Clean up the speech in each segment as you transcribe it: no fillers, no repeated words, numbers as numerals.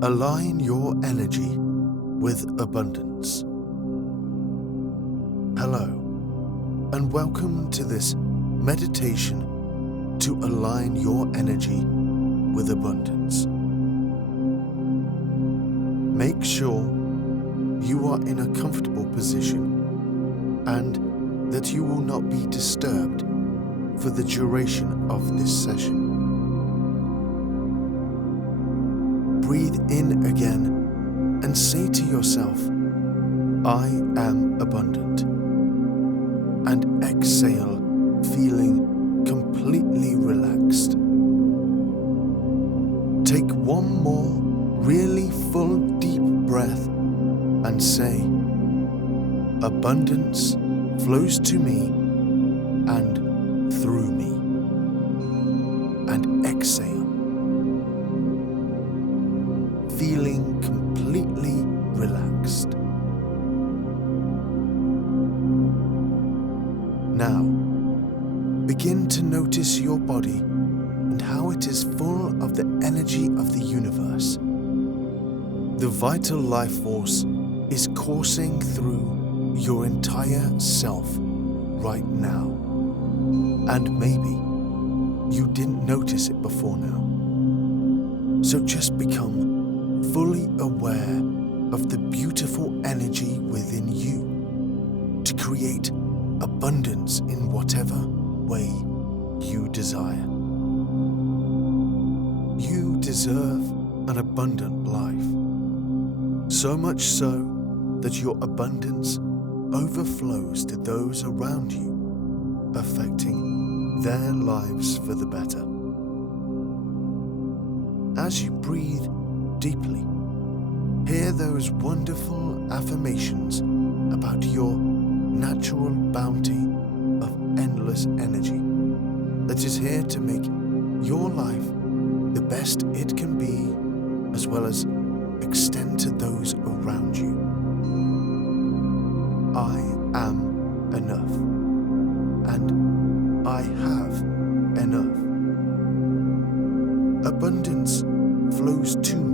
Align your energy with abundance. Hello, and welcome to this meditation to align your energy with abundance. Make sure you are in a comfortable position and that you will not be disturbed for the duration of this session. Breathe in again and say to yourself, I am abundant. And exhale, feeling completely relaxed. Take one more really full deep breath and say, abundance flows to me and through me. And exhale, feeling completely relaxed. Now, begin to notice your body and how it is full of the energy of the universe. The vital life force is coursing through your entire self right now. And maybe you didn't notice it before now. So just become fully aware of the beautiful energy within you to create abundance in whatever way you desire. You deserve an abundant life, so much so that your abundance overflows to those around you, affecting their lives for the better. As you breathe deeply, hear those wonderful affirmations about your natural bounty of endless energy that is here to make your life the best it can be, as well as extend to those around you. I am enough, and I have enough. Abundance flows to me.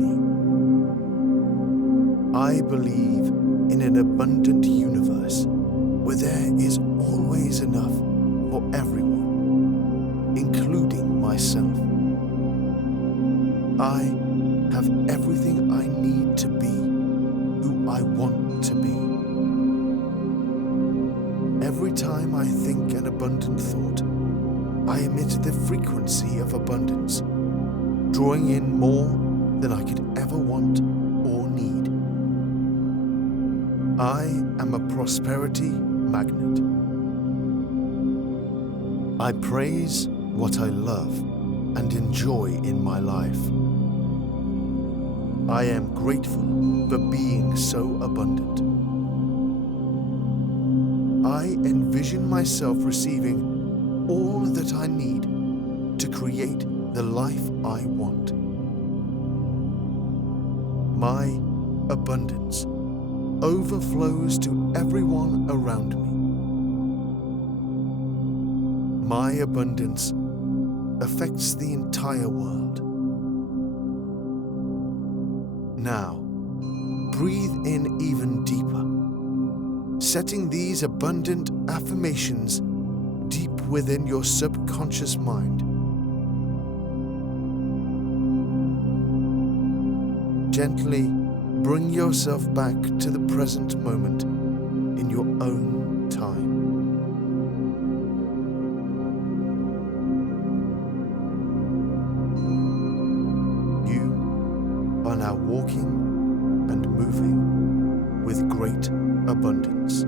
I believe in an abundant universe where there is always enough for everyone, including myself. I have everything I need to be who I want to be. Every time I think an abundant thought, I emit the frequency of abundance, drawing in more than I could ever want or need. I am a prosperity magnet. I praise what I love and enjoy in my life. I am grateful for being so abundant. I envision myself receiving all that I need to create the life I want. My abundance overflows to everyone around me. My abundance affects the entire world. Now, breathe in even deeper, setting these abundant affirmations deep within your subconscious mind. Gently bring yourself back to the present moment in your own time. You are now walking and moving with great abundance.